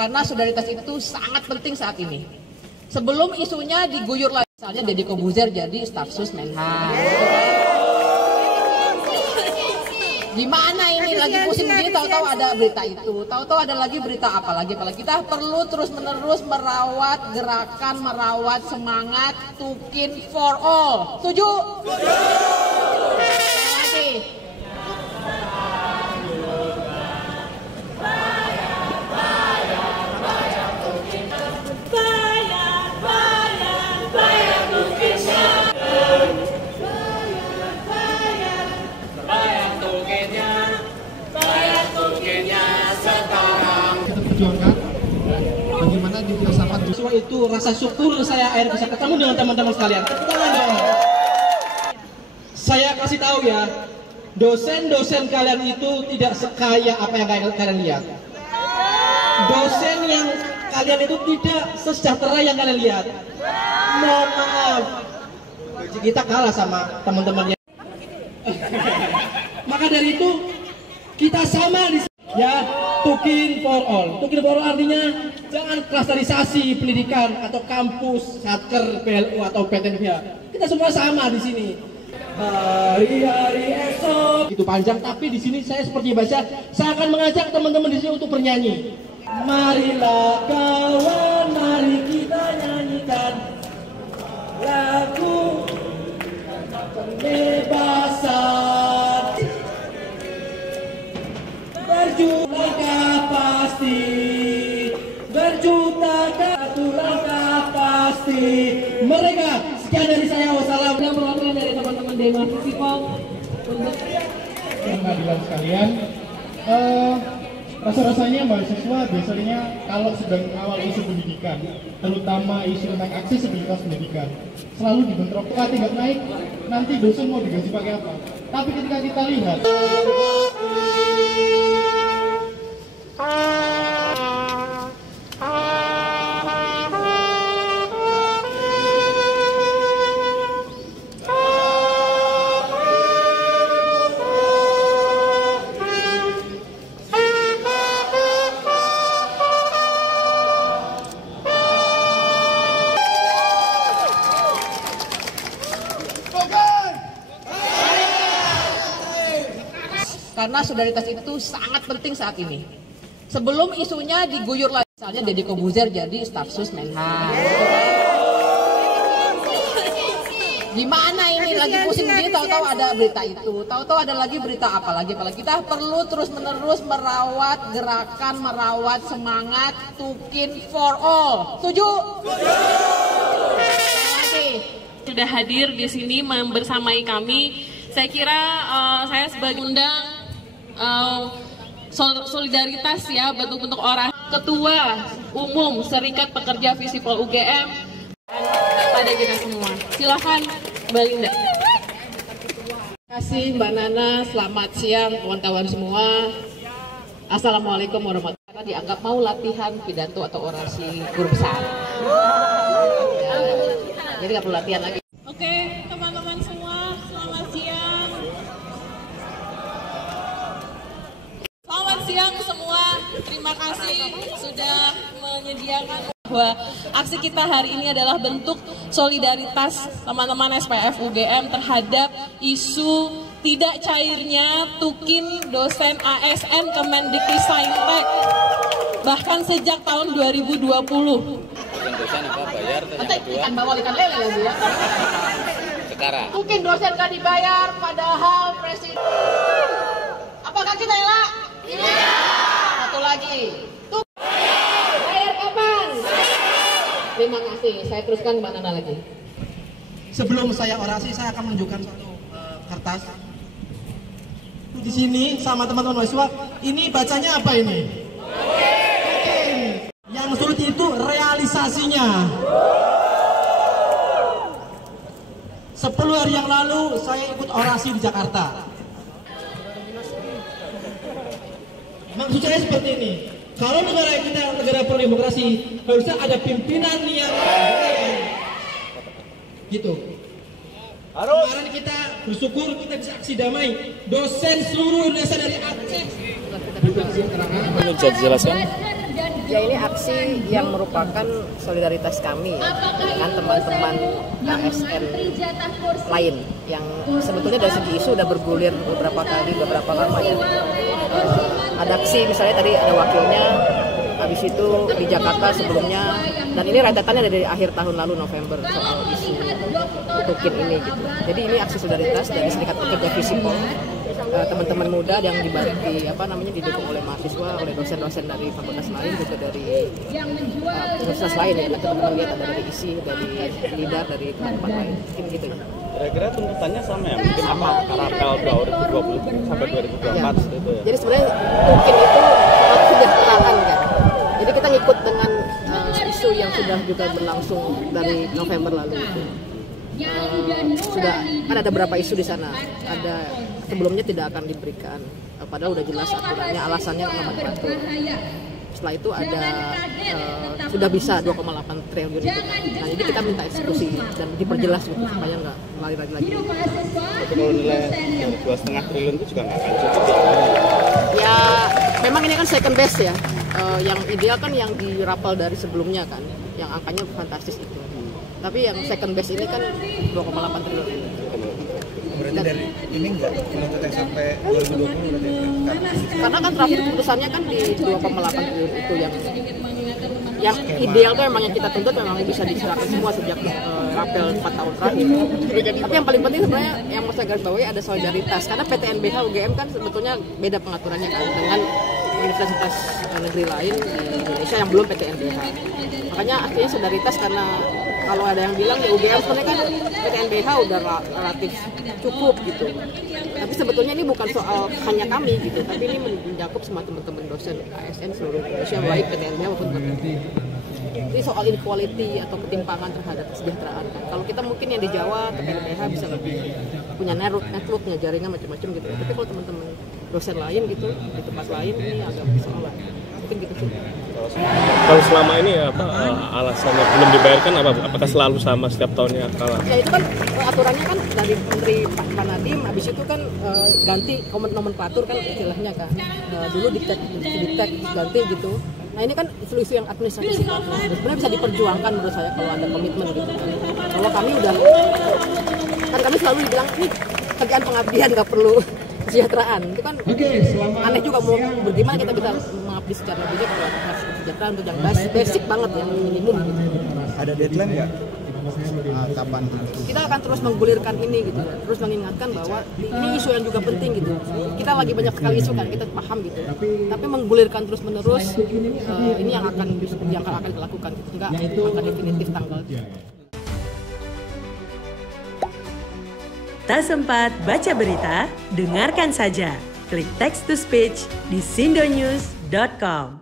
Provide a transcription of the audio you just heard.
karena solidaritas itu sangat penting saat ini. Sebelum isunya diguyur lagi, misalnya Deddy Corbuzier jadi staf sus Menhan. Gimana ini lagi pusing gini, tahu-tahu ada berita itu, tahu-tahu ada lagi berita apalagi kita perlu terus-menerus merawat gerakan, merawat semangat Tukin for all. Setuju? Lagi. Bagaimana di filsafat siswa itu rasa syukur saya akhirnya bisa ketemu dengan teman-teman sekalian. Tepuk tangan dong. Saya kasih tahu ya, dosen-dosen kalian itu tidak sekaya apa yang kalian lihat. Dosen yang kalian itu tidak sesejahtera yang kalian lihat. Mohon maaf, kita kalah sama teman-temannya. Maka dari itu kita sama di ya, Tukin for all. Tukin for all artinya jangan klasterisasi pendidikan atau kampus, satker, PLU atau PTNBH. Kita semua sama di sini. Hari-hari esok itu panjang, tapi di sini saya seperti baca, saya akan mengajak teman-teman di sini untuk bernyanyi. Marilah kawan, mari kita nyanyikan lagu kebebasan. Berjuta langkah pasti, berjuta satu langkah pasti. Mereka, sekian dari saya, wassalam. Ada perwakilan dari teman-teman Dema Festival untuk pengadilan sekalian. Rasa-rasanya mahasiswa biasanya kalau sedang awal isu pendidikan, terutama isu tentang aksesibilitas pendidikan, selalu dibentrok UKT nggak naik, nanti dosen mau digaji pakai apa. Tapi ketika kita lihat karena solidaritas itu sangat penting saat ini. Sebelum isunya diguyur lagi, misalnya Deddy Corbuzier jadi staf sus Menhan. Gimana ini lagi pusing gini, tahu-tahu ada berita itu, tahu-tahu ada lagi berita apalagi kita perlu terus-menerus merawat gerakan, merawat semangat Tukin for all. Setuju? sudah hadir di sini membersamai kami. Saya kira saya sebagai undang solidaritas ya, bentuk-bentuk orang. Ketua Umum Serikat Pekerja Visipol UGM pada kita semua. Silakan Mbak Linda. Terima kasih Mbak Nana, selamat siang kawan-kawan semua. Assalamualaikum warahmatullahi wabarakatuh. Dianggap mau latihan pidato atau orasi guru besar. Ya, jadi nggak perlu latihan lagi. Oke, teman-teman semua, selamat siang. Selamat siang semua. Terima kasih sudah menyediakan bahwa aksi kita hari ini adalah bentuk solidaritas teman-teman SPF UGM terhadap isu tidak cairnya tukin dosen ASN Kemendikbudristek bahkan sejak tahun 2020. Dosen apa bayar? Ikan bawal ikan lele lagi ya. Sekarang. Mungkin dosen gak dibayar, padahal presiden. Apakah kita elak? Iya. Satu lagi. Tuh. Bayar kapan? Terima kasih. Saya teruskan Mbak Nana lagi. Sebelum saya orasi, saya akan menunjukkan satu kertas. Di sini sama teman-teman mahasiswa, ini bacanya apa ini? Oke. Yang sulit itu realisasinya. 10 hari yang lalu saya ikut orasi di Jakarta. Maksud saya seperti ini. Kalau negara kita negara berdemokrasi, harusnya ada pimpinan yang gitu. Kemarin kita bersyukur kita bisa aksi damai. Dosen seluruh Indonesia dari Aceh. Belum bisa dijelaskan. Ya, ini aksi yang merupakan solidaritas kami ya, dengan teman-teman ASN lain yang sebetulnya dari segi isu udah bergulir beberapa lama ya. Ada aksi misalnya tadi ada wakilnya, habis itu di Jakarta sebelumnya, dan ini rentetannya dari akhir tahun lalu November soal isu tukin ini gitu. Jadi ini aksi solidaritas dari Serikat Pekerja Visipol, teman-teman muda yang didukung oleh mahasiswa, oleh dosen-dosen dari fakultas lain, juga dari universitas lain ya. Teman-teman lihat ada dari ISI, dari LIDAR, dari tempat lain, mungkin gitu ya. Kira-kira tuntutannya sama ya, mungkin apa Rapel 2020 sampai 2024 ya. Gitu ya. Jadi sebenarnya tukin itu kesejahteraan kan. Jadi kita ngikut dengan isu yang sudah juga berlangsung dari November lalu itu. Sudah kan ada beberapa isu di sana. Ada sebelumnya tidak akan diberikan, padahal udah jelas aturannya, alasannya nomenklatur. Setelah itu ada sudah bisa 2,8 triliun itu. Nah, jadi kita minta eksekusi dan diperjelas gitu supaya nggak lari-lari lagi. Tapi kalau nilai 2,5 triliun itu juga nggak akan cukup ya? Ya, memang ini kan second best ya. Yang ideal kan yang di Rapel dari sebelumnya kan, yang angkanya fantastis itu. Tapi yang second best ini kan 2,8 triliun. Berarti dari ini enggak menuntut yang sampai 2020 berarti karena kan terakhir keputusannya kan di 2,8 triliun itu yang ideal tuh memang yang kita tuntut memang bisa diserahkan semua sejak Rapel 4 tahun terakhir. Tapi yang paling penting sebenarnya yang mau saya garis bawahi ada solidaritas, karena PTNBH UGM kan sebetulnya beda pengaturannya kan dengan universitas negeri lain di Indonesia yang belum PTNBH. Makanya artinya solidaritas, karena kalau ada yang bilang ya UGM sebenarnya kan PTNBH udah relatif cukup gitu. Tapi sebetulnya ini bukan soal hanya kami gitu, tapi ini mencakup semua teman-teman dosen ASN seluruh Indonesia, baik PTNBH maupun PTNBH. Ini soal inequality atau ketimpangan terhadap kesejahteraan kan. Kalau kita mungkin yang di Jawa, PTNBH bisa lebih punya networknya, jaringan macam-macam gitu. Tapi kalau teman-teman dosen lain gitu di tempat lain ini agak persoalan. Mungkin gitu sih. Kalau selama ini alasannya belum dibayarkan apa? Apakah selalu sama setiap tahunnya? Ya itu kan aturannya kan dari Menteri Pak Nadiem, habis itu kan ganti nomenklatur kan istilahnya kan. Dulu diktek ganti gitu. Nah ini kan isu-isu yang administratif sifatnya. Sebenarnya bisa diperjuangkan menurut saya kalau ada komitmen gitu. Kalau kami udah kan kami selalu dibilang nih kerjaan pengabdian nggak perlu kesejahteraan. Itu kan aneh juga mau bagaimana kita bisa mengabdi secara bijak kalau harus kesejahteraan untuk yang basic banget yang minimum gitu. ada deadline nggak? Kapan? Kita akan terus menggulirkan ini gitu, terus mengingatkan bahwa ini isu yang juga penting gitu. Kita lagi banyak sekali isu kan, kita paham gitu. Tapi menggulirkan terus menerus ini yang akan dilakukan gitu. Enggak akan definitif tanggal. Tak sempat baca berita? Dengarkan saja. Klik text to speech di sindonews.com.